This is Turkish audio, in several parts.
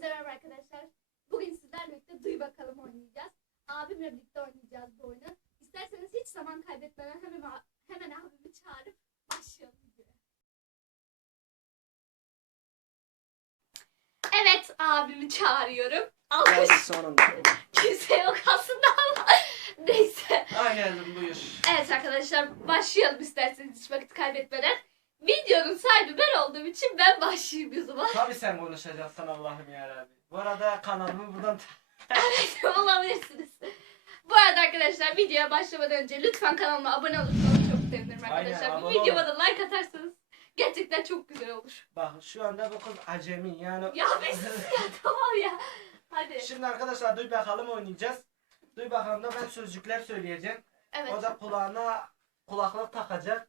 Hepinize merhaba arkadaşlar. Bugün sizlerle birlikte Duy Bakalım oynayacağız. Abimle birlikte oynayacağız bu oyunu. İsterseniz hiç zaman kaybetmeden hemen, hemen abimi çağırıp başlayalım. Evet abimi çağırıyorum. Geldi Alkış. sonunda. Kimse yok aslında ama neyse. Ha geldim buyur. Evet arkadaşlar başlayalım isterseniz hiç vakit kaybetmeden. Videonun sahibi ben olduğum için ben başlayayım yüzüme. Tabii sen konuşacaksın Allah'ım yarabbim. Bu arada kanalımı buradan Evet olabilirsiniz. Bu arada arkadaşlar videoya başlamadan önce lütfen kanalıma abone olursanız çok sevinirim Aynen, arkadaşlar. Bu abone videoma da like atarsanız gerçekten çok güzel olur. Bak şu anda bu kız acemi yani. Ya bir sus ya tamam ya. Hadi. Şimdi arkadaşlar duy bakalım oynayacağız. Duy bakalım da ben sözcükler söyleyeceğim. Evet. O da kulağına kulaklık takacak.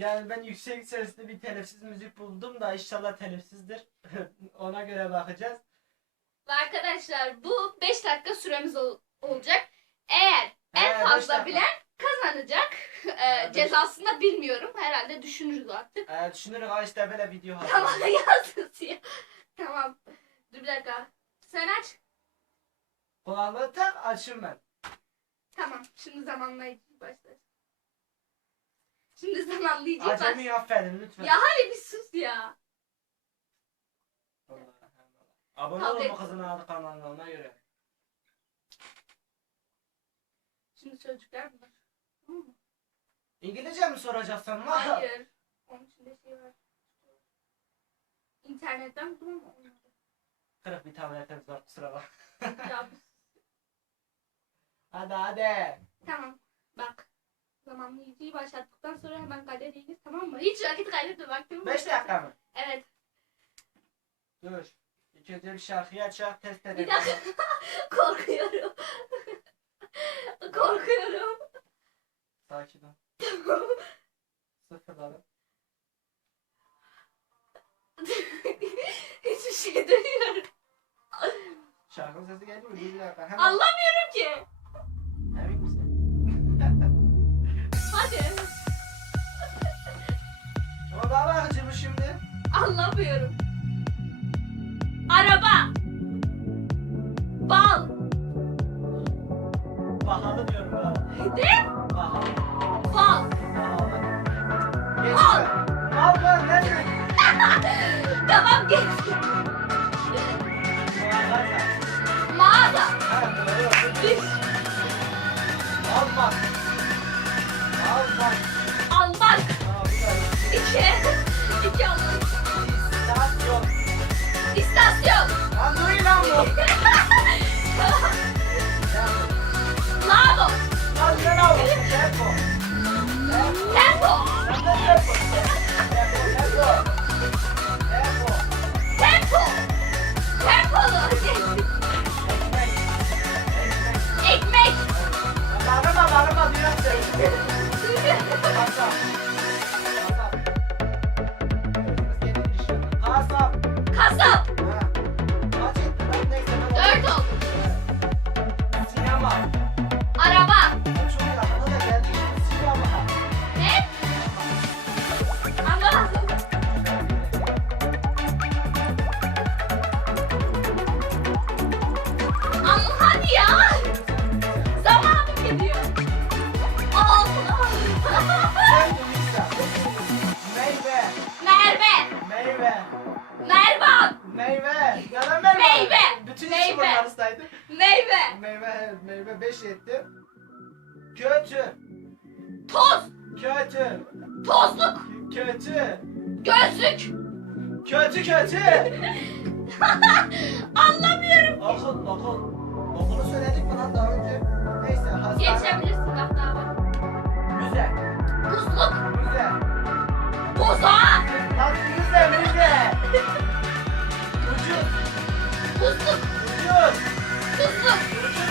Yani ben yüksek sesli bir telifsiz müzik buldum da inşallah telifsizdir. Ona göre bakacağız. Arkadaşlar bu 5 dakika süremiz ol- olacak. Eğer en He, beş fazla dakika. bilen kazanacak. Ee, beş- cezasını da bilmiyorum. Herhalde düşünürüz artık. Ee, düşünürüm ha işte böyle video Tamam hazırladım. yazsın ya. Tamam. Dur bir dakika. Sen aç. Kulaklığı tak açayım ben. Tamam. Şimdi zamanlayıcı başlar. Zamanlayıcı başlar. Acemi aferin lütfen. Ya hadi bir sus ya. Abone Tablet. olun bu kızın adı kanalına göre. Şimdi mi var? Tamam mı? İngilizce mi soracaksın? Var. Hayır. Onun içinde şey var. İnternetten bulma? Olmadı. Kırık bir tabletimiz var kusura bak. Ya Hadi hadi. tamam. Zamanlayıcıyı başlattıktan sonra hemen gir tamam mı? Hiç vakit kaybetme vaktimi 5 dakika mı? Evet. Dur. İlk önce bir şarkıyı açak test Bir edelim. dakika. Korkuyorum. Korkuyorum. Sakin ol. Sıfırladım. Hiçbir şey duymuyorum. Şarkının sesi geliyor mu? Bir dakika. Hemen. Anlamıyorum ki. Anlamıyorum. Araba. Bal. Pahalı diyorum bana. Ne? Pahalı. Bal. Pahalı. Geç Al. mi? Al lan ne mi? Tamam geç. Mağaza. Mağaza. Ha doğru. Düş. Almak. Almak. Almak. İki. İki almak. İstasyon. İstasyon. Lan dur lan bu. Lavabo. Lan ne lan bu? Tempo. Tempo. Tempo. Tempo? Tempo, tempo. 5 etti. Kötü. Toz. Kötü. Tozluk. Kötü. Gözlük. Kötü kötü. Anlamıyorum. Okul, okul. Okulu söyledik mi lan daha önce? Neyse, hastane. Geçebilirsin bak daha var. Müze. Buzluk. Müze. Buzağı. Lan müze, müze. Ucuz. Buzluk. Ucuz. Tuzluk. Ucuz, ucuz.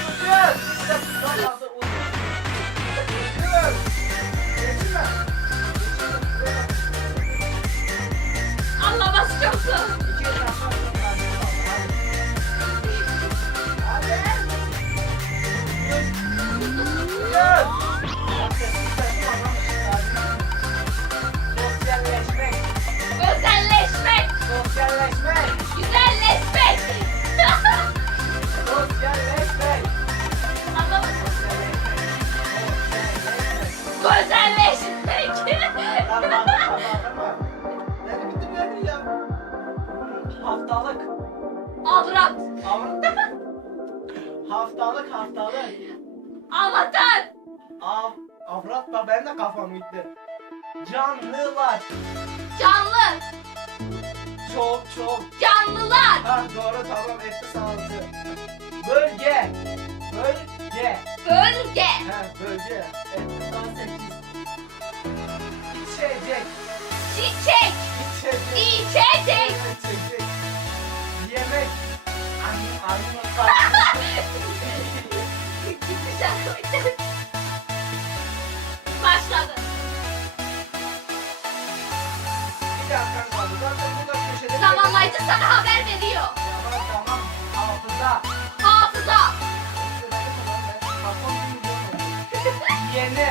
Haftalık haftalık. Avatar. Av avrat da benim de kafam gitti. Canlılar. Canlı. Çok çok. Canlılar. Ha doğru tamam etti sağlıklı. Bölge. Bölge. Bölge. Ha bölge. Etti sağ sekiz. İçecek. Çiçek. İçecek. İçecek. İçecek. Yemek. Başladı. Bir dakika kaldı. Zaten burada köşede. Zamanlayıcı sana haber veriyor. Tamam tamam. Hafıza. Hafıza. Kafam bir milyon oldu. Yeni.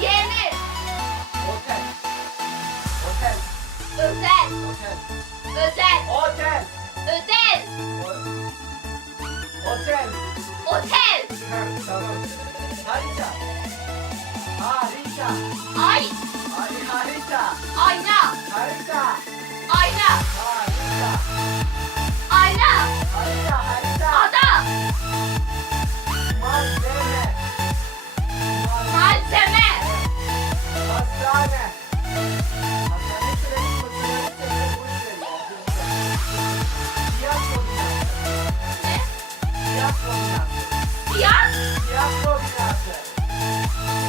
Yeni. Otel. Otel. Özel. Otel. Özel. Otel. Özel. O- Otel. Otel. Ha, tamam. Harita. Harita. Ay. Hari- Harita. Ayna. Harita. Ayna. Harita. Ayna. Harita.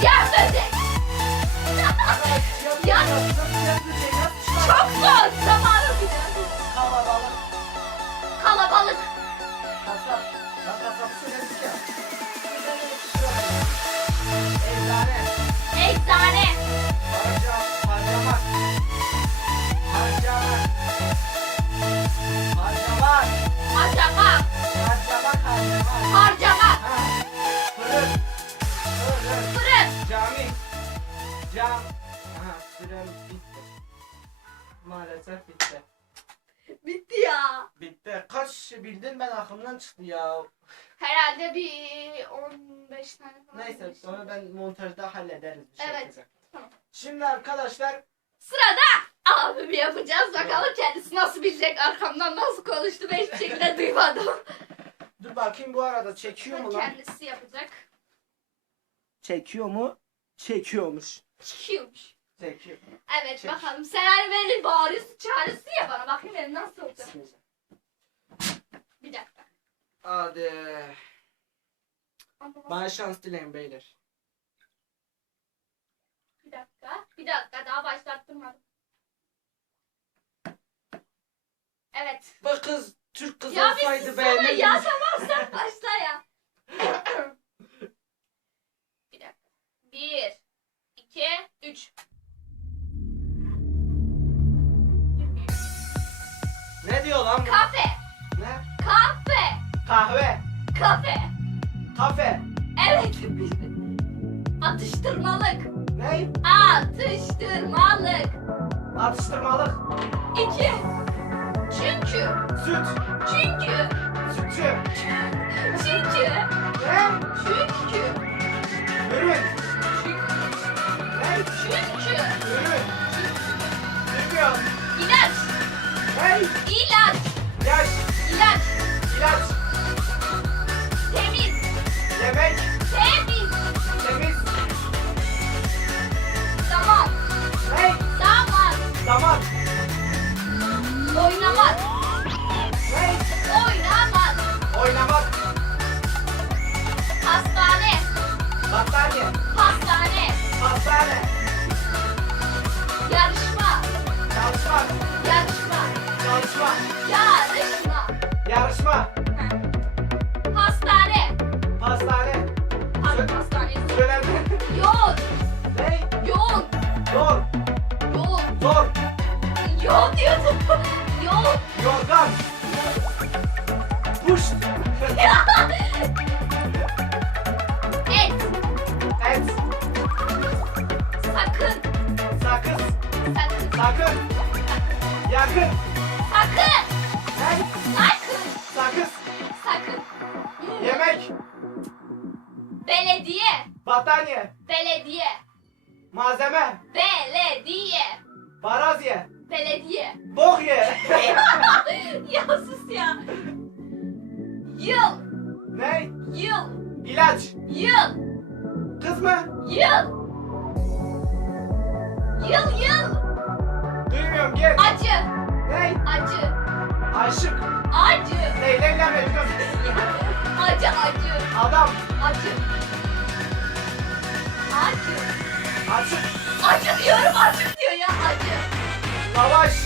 Siyah böcek. Ya. şey? Çok zor. Zamanı biraz. Kalabalık. Ya. Eczane. Eczane. Harca, harcamak. Harcamak. Harcamak. Harcamak. Aha, süren bitti. Maalesef bitti. Bitti ya. Bitti. Kaç kişi bildin ben aklımdan çıktı ya. Herhalde bir 15 tane falan. Neyse bilmiştim. onu ben montajda hallederiz bir Evet, şekilde. tamam. Şimdi arkadaşlar Sırada abimi yapacağız. Bakalım kendisi nasıl bilecek. Arkamdan nasıl konuştu ben hiçbir şekilde duymadım. dur bakayım bu arada çekiyor mu lan? kendisi yapacak. Çekiyor mu? Çekiyormuş. Çıkıyormuş. Çekiyor. Evet Çek. bakalım. Sen hani beni bağırıyorsun çağırıyorsun ya bana. Bakayım benim nasıl olacak. Bir dakika. Hadi. Bana şans dileyin beyler. Bir dakika. Bir dakika daha başlattırmadım. Evet. Bu kız Türk kız ya bir olsaydı susana beğenirdim. ya tamam sen başla ya. bir dakika. Bir, iki, üç. Kahve. kafe. Kafe. Evet. Atıştırmalık, Ne? atıştırmalık. Atıştırmalık. İki. Çünkü, Süt. çünkü, Sütçü. çünkü, Ne? çünkü, Battaniye. hastane. Hastane. Yarışma, Çalışmak. yarışma. Çalışma. Yarışma. Yarışma. Hastane. Hastane. Hangi hastanesi? Söyleme. Yoğun, Ne? yoğun, Zor. yoğun. Zor. Yoğun diyordum. Yoğun. Yorgan. Puş. Sakın. Yakın. sakın, Ne? sakın, Sakız. sakın. Yemek. Belediye, Battaniye. belediye, Malzeme. belediye, Baraziye. Belediye. Bok ye. ya sus ya. Yıl. ne? Yıl. İlaç. Yıl. Kız mı? Yıl Adam. Acı. Acı. Açık. Acı diyorum acı diyor ya acı. Lavaş.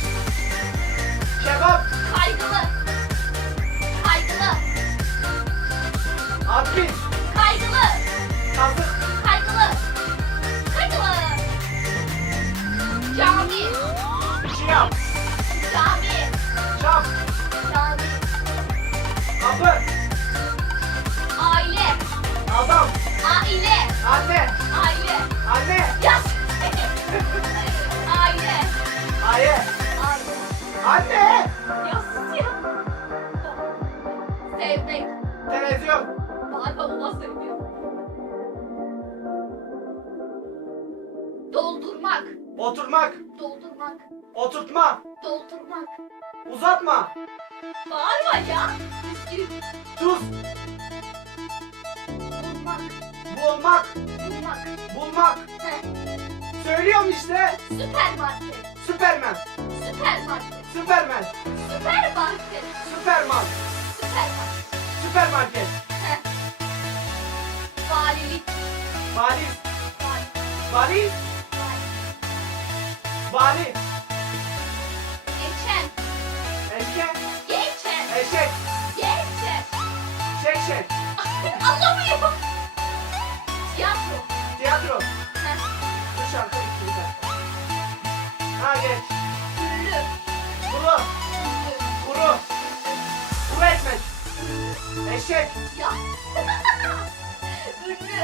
Anne. Aile. Anne. Yaz. Aile. Aile. Anne. Yaz ya. Sevmek. Televizyon. Galiba baba söylüyor. Doldurmak. Oturmak. Doldurmak. Oturtma. Doldurmak. Uzatma. Bağırma ya. Üstü. Bulmak. Bulmak. Bulmak. Heh. Söylüyorum işte. Süpermarket. Süpermen. Süpermarket. Süpermen. Süpermarket. Süperman. Süpermarket. Süpermarket. Heh. Valilik. Valiz. Vali. Valiz. Vali. Vali. Geçen. Eşek. Geçen. Eşek. Geçen. Şek şek. Anlamıyorum. Tiyatro. Heh. Bu şarkı bitti dakika. Ha geç. Ünlü. Kuru. Kuru. Kuru ekmek. Eşek. Ya. Ünlü.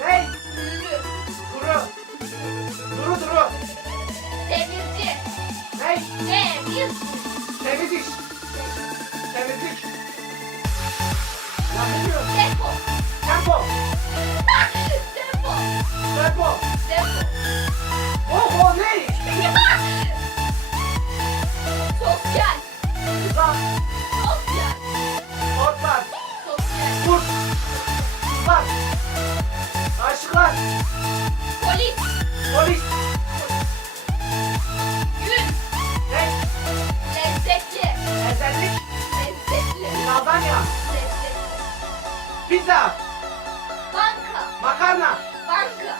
Ney? Ünlü. Kuru. Duru duru. Demirci. Ney? Demir. Temiz iş. Temizlik. Ya bilmiyorum. Depo. Tempo. Depo. Depo. Oh o ney? Sosyal. Kızlar. Sosyal. Korklar. Sosyal. Kurt. Kızlar. Aşıklar. Polis. Polis. Gün. Ne? Lezzetli. Ezellik. Lezzetli. Lazanya. Lezzetli. Pizza. Banka. Makarna. Banka.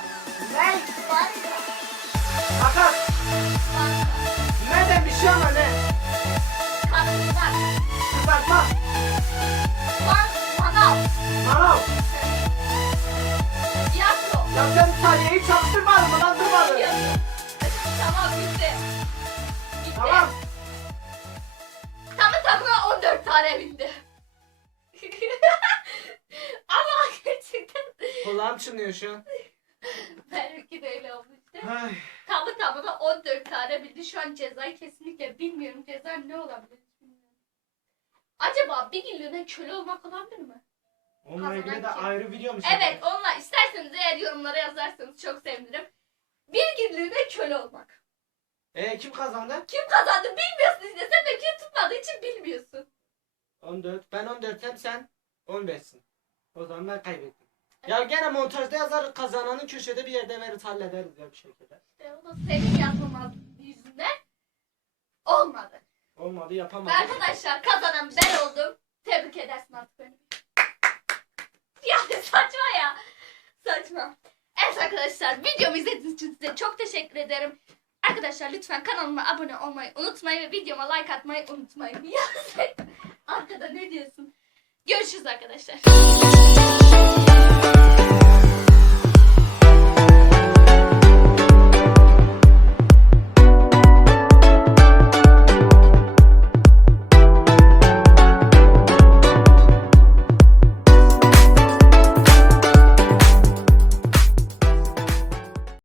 Ne? Banka. Makas. Banka. Neden bir şey ama ne? Kadınlar. Kızartma. Bank. Manav. Manav. Tiyatro. Ya sen saniyeyi çalıştırmadın mı lan durmadın? Tiyatro. Tamam bitti. Bitti. Tamam. Tamı tamına 14 tane bildi. Ama gerçekten Kulağım çınlıyor şu an. Benimki de öyle oldu işte. Ay. Tamı tamına 14 tane bildi. Şu an cezayı kesinlikle bilmiyorum. Ceza ne olabilir? Bilmiyorum. Acaba bir günlüğüne köle olmak olabilir mi? Onunla ilgili de kim? ayrı video mu Evet onunla isterseniz eğer yorumlara yazarsanız çok sevinirim. Bir günlüğüne köle olmak. E kim kazandı? Kim kazandı bilmiyorsun işte. Sen kim tutmadığı için bilmiyorsun. 14. Ben 14'tem sen 15'sin. O zaman ben kaybettim. Ya gene montajda yazar kazananın köşede bir yerde veririz hallederiz ya bir şekilde. İşte o da senin yazmamaz yüzünden olmadı. Olmadı Ve yapamadık. arkadaşlar kazanan ben oldum. Tebrik edersin artık beni. Yani saçma ya. Saçma. Evet arkadaşlar videomu izlediğiniz için size çok teşekkür ederim. Arkadaşlar lütfen kanalıma abone olmayı unutmayın ve videoma like atmayı unutmayın. Ya sen arkada ne diyorsun? Görüşürüz arkadaşlar.